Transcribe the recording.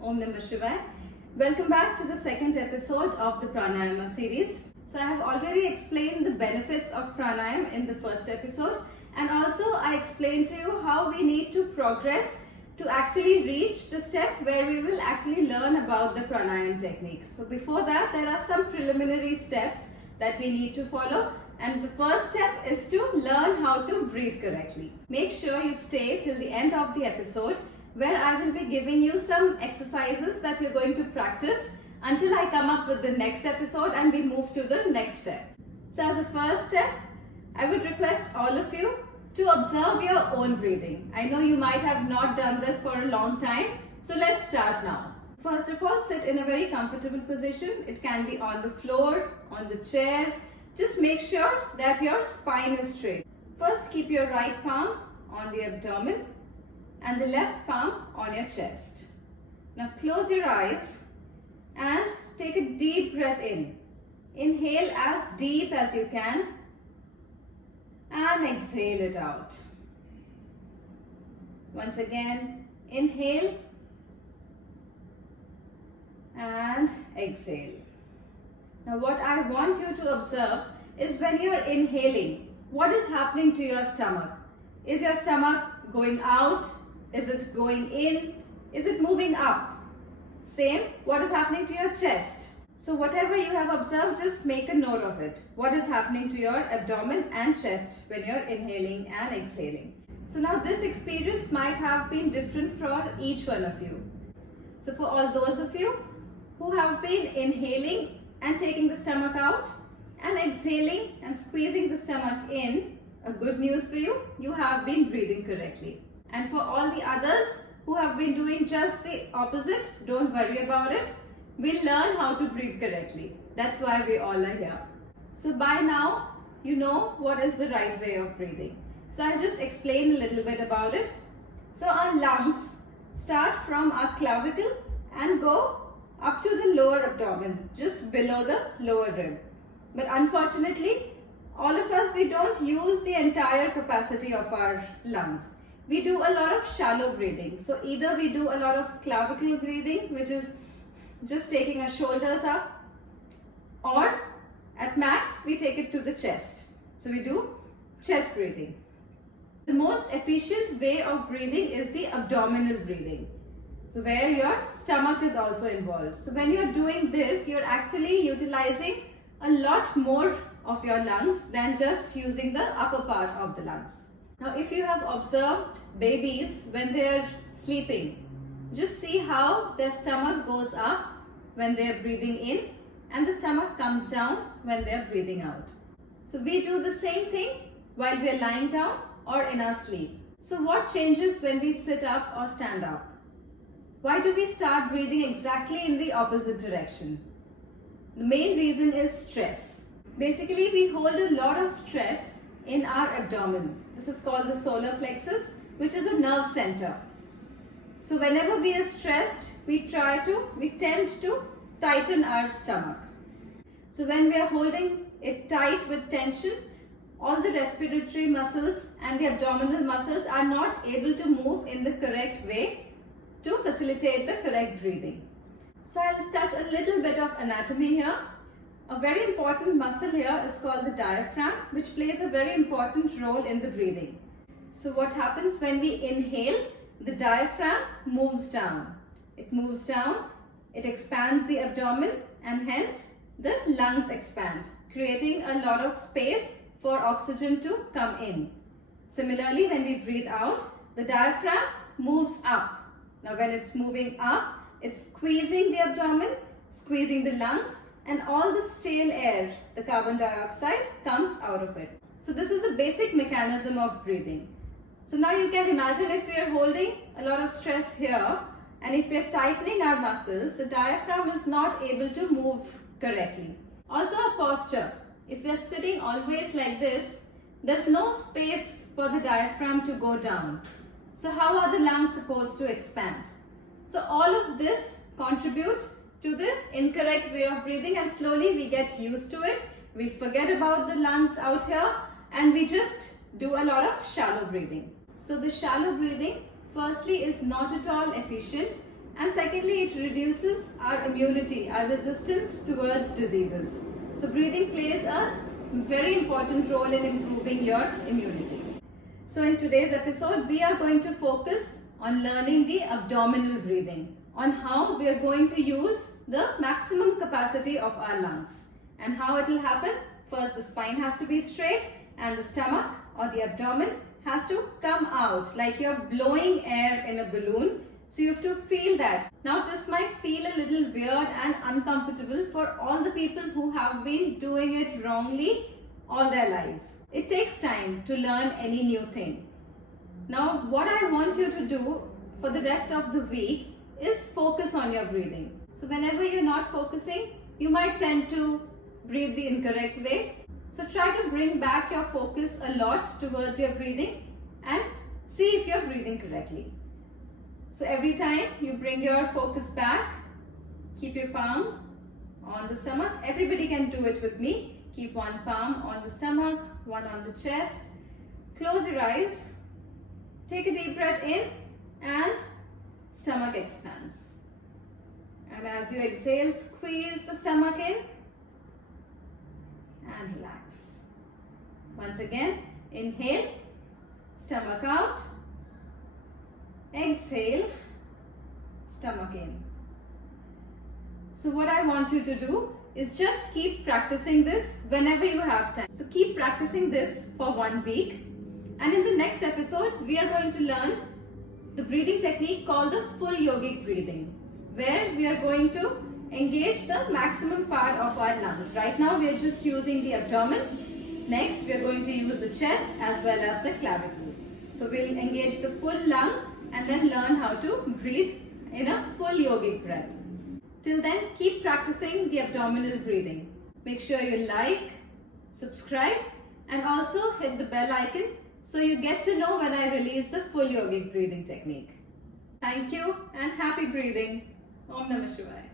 Om Namah Shivaya. Welcome back to the second episode of the Pranayama series. So I have already explained the benefits of pranayama in the first episode, and also I explained to you how we need to progress to actually reach the step where we will actually learn about the pranayama techniques. So before that, there are some preliminary steps that we need to follow, and the first step is to learn how to breathe correctly. Make sure you stay till the end of the episode, where I will be giving you some exercises that you're going to practice until I come up with the next episode and we move to the next step. So as a first step, I would request all of you to observe your own breathing. I know you might have not done this for a long time, so let's start now. First of all, sit in a very comfortable position. It can be on the floor, on the chair. Just make sure that your spine is straight. First, keep your right palm on the abdomen and the left palm on your chest. Now close your eyes and take a deep breath in. Inhale as deep as you can and exhale it out. Once again, inhale and exhale. Now what I want you to observe is when you're inhaling, what is happening to your stomach? Is your stomach going out? Is it going in? Is it moving up? Same, what is happening to your chest? So whatever you have observed, just make a note of it. What is happening to your abdomen and chest when you're inhaling and exhaling? So now this experience might have been different for each one of you. So for all those of you who have been inhaling and taking the stomach out and exhaling and squeezing the stomach in, a good news for you, you have been breathing correctly. And for all the others who have been doing just the opposite, don't worry about it. We'll learn how to breathe correctly. That's why we all are here. So by now, you know what is the right way of breathing. So I'll just explain a little bit about it. So our lungs start from our clavicle and go up to the lower abdomen, just below the lower rib. But unfortunately, all of us, we don't use the entire capacity of our lungs. We do a lot of shallow breathing. So either we do a lot of clavicle breathing, which is just taking our shoulders up, or at max, we take it to the chest. So we do chest breathing. The most efficient way of breathing is the abdominal breathing. So where your stomach is also involved. So when you're doing this, you're actually utilizing a lot more of your lungs than just using the upper part of the lungs. Now if you have observed babies when they're sleeping, just see how their stomach goes up when they're breathing in and the stomach comes down when they're breathing out. So we do the same thing while we're lying down or in our sleep. So what changes when we sit up or stand up? Why do we start breathing exactly in the opposite direction? The main reason is stress. Basically, we hold a lot of stress in our abdomen. This is called the solar plexus, which is a nerve center. So whenever we are stressed, we tend to tighten our stomach. So when we are holding it tight with tension, all the respiratory muscles and the abdominal muscles are not able to move in the correct way to facilitate the correct breathing. So I'll touch a little bit of anatomy here. A very important muscle here is called the diaphragm, which plays a very important role in the breathing. So what happens when we inhale? The diaphragm moves down. It moves down, it expands the abdomen, and hence the lungs expand, creating a lot of space for oxygen to come in. Similarly, when we breathe out, the diaphragm moves up. Now when it's moving up, it's squeezing the abdomen, squeezing the lungs, and all the stale air, the carbon dioxide, comes out of it. So this is the basic mechanism of breathing. So now you can imagine if we are holding a lot of stress here and if we are tightening our muscles, the diaphragm is not able to move correctly. Also our posture. If we are sitting always like this, there's no space for the diaphragm to go down. So how are the lungs supposed to expand? So all of this contribute to the incorrect way of breathing, and slowly we get used to it. We forget about the lungs out here and we just do a lot of shallow breathing. So the shallow breathing firstly is not at all efficient And secondly, it reduces our immunity, our resistance towards diseases. So breathing plays a very important role in improving your immunity. So in today's episode, we are going to focus on learning the abdominal breathing, on how we are going to use the maximum capacity of our lungs. And how it will happen? First, the spine has to be straight and the stomach or the abdomen has to come out like you're blowing air in a balloon. So you have to feel that. Now this might feel a little weird and uncomfortable for all the people who have been doing it wrongly all their lives. It takes time to learn any new thing. Now what I want you to do for the rest of the week is focus on your breathing. So whenever you're not focusing, you might tend to breathe the incorrect way. So try to bring back your focus a lot towards your breathing and see if you're breathing correctly. So every time you bring your focus back, keep your palm on the stomach. Everybody can do it with me. Keep one palm on the stomach, one on the chest. Close your eyes. Take a deep breath in and stomach expands. And as you exhale, squeeze the stomach in and relax. Once again, inhale, stomach out. Exhale, stomach in. So what I want you to do is just keep practicing this whenever you have time. So keep practicing this for 1 week. And in the next episode, we are going to learn the breathing technique called the full yogic breathing, where we are going to engage the maximum part of our lungs. Right now, we are just using the abdomen. Next, we are going to use the chest as well as the clavicle. So we'll engage the full lung and then learn how to breathe in a full yogic breath. Till then, keep practicing the abdominal breathing. Make sure you like, subscribe, and also hit the bell icon so you get to know when I release the full yogic breathing technique. Thank you and happy breathing. Om Namah Shivaya.